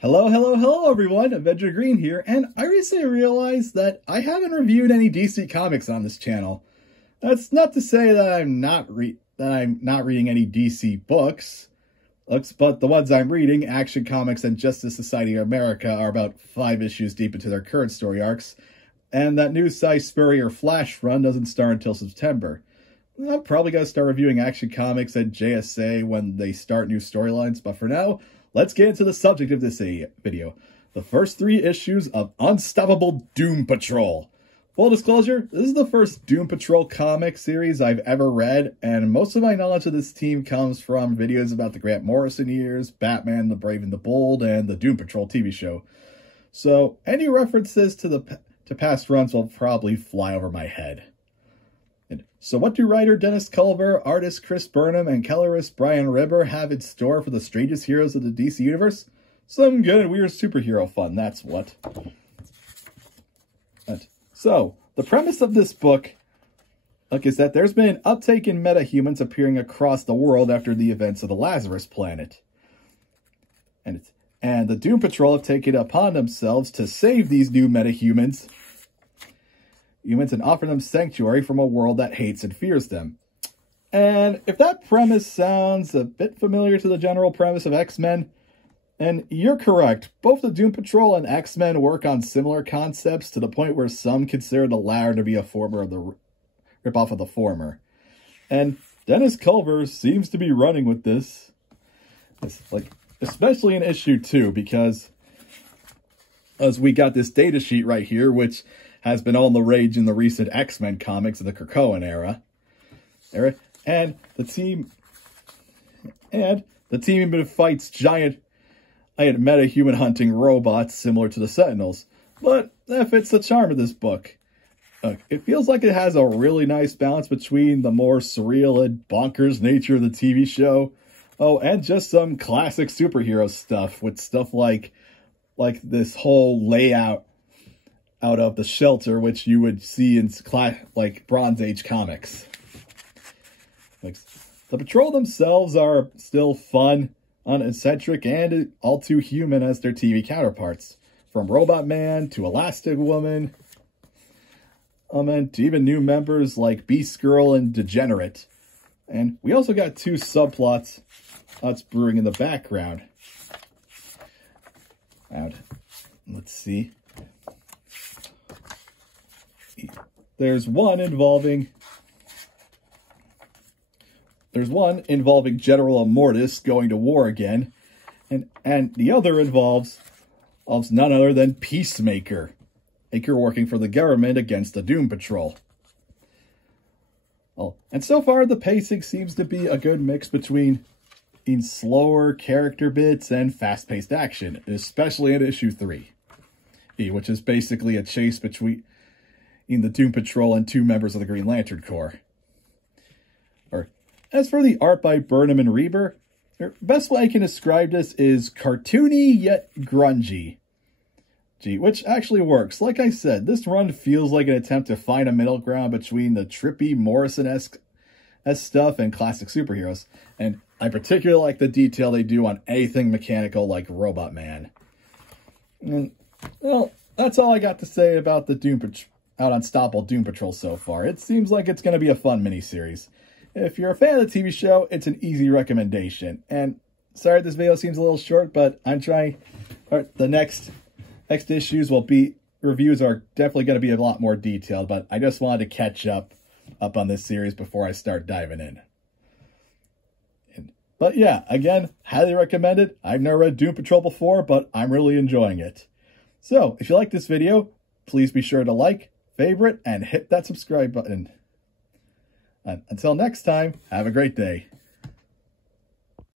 Hello everyone, Avenger Green here, and I recently realized that I haven't reviewed any DC comics on this channel. That's not to say that I'm not reading any DC books, but the ones I'm reading, Action Comics and Justice Society of America, are about 5 issues deep into their current story arcs, and that new Cy Spurrier Flash run doesn't start until September. I'm probably going to start reviewing Action Comics and JSA when they start new storylines, but for now, let's get into the subject of this video. The first 3 issues of Unstoppable Doom Patrol. Full disclosure, this is the first Doom Patrol comic series I've ever read, and most of my knowledge of this team comes from videos about the Grant Morrison years, Batman, the Brave and the Bold, and the Doom Patrol TV show. So any references to past runs will probably fly over my head. So what do writer Dennis Culver, artist Chris Burnham, and colorist Brian Ribber have in store for the strangest heroes of the DC Universe? Some good and weird superhero fun, that's what. So, the premise of this book is that there's been an uptake in metahumans appearing across the world after the events of the Lazarus Planet. And the Doom Patrol have taken it upon themselves to save these new metahumans and offer them sanctuary from a world that hates and fears them. And if that premise sounds a bit familiar to the general premise of X-Men, and you're correct, both the Doom Patrol and X-Men work on similar concepts to the point where some consider the latter to be a ripoff of the former. And Dennis Culver seems to be running with this, especially in issue 2, because as we got this data sheet right here, which has been all the rage in the recent X-Men comics of the Krakoan era. And the team even fights giant meta-human hunting robots similar to the Sentinels. But that fits the charm of this book. It feels like it has a really nice balance between the more surreal and bonkers nature of the TV show. Oh, and just some classic superhero stuff, with stuff like this whole layout out of the shelter, which you would see in Bronze Age comics. The Patrol themselves are still fun, uneccentric, and all too human as their TV counterparts. From Robot Man to Elastic Woman, and to even new members like Beast Girl and Degenerate. And we also got 2 subplots that's brewing in the background. Let's see. There's one involving General Immortus going to war again, and the other involves none other than Peacemaker, working for the government against the Doom Patrol. And so far, the pacing seems to be a good mix between slower character bits and fast-paced action, especially in issue 3, which is basically a chase between the Doom Patrol and 2 members of the Green Lantern Corps. As for the art by Burnham and Reber, the best way I can describe this is cartoony yet grungy. Which actually works. Like I said, this run feels like an attempt to find a middle ground between the trippy Morrison-esque stuff and classic superheroes. And I particularly like the detail they do on anything mechanical like Robot Man. And, well, that's all I got to say about the Unstoppable Doom Patrol so far. It seems like it's going to be a fun miniseries. If you're a fan of the TV show, it's an easy recommendation. And sorry this video seems a little short, but I'm trying. The next issues reviews are definitely going to be a lot more detailed, but I just wanted to catch up on this series before I start diving in. But yeah, again, highly recommend it. I've never read Doom Patrol before, but I'm really enjoying it. So, if you like this video, please be sure to like, favorite, and hit that subscribe button. And until next time, have a great day.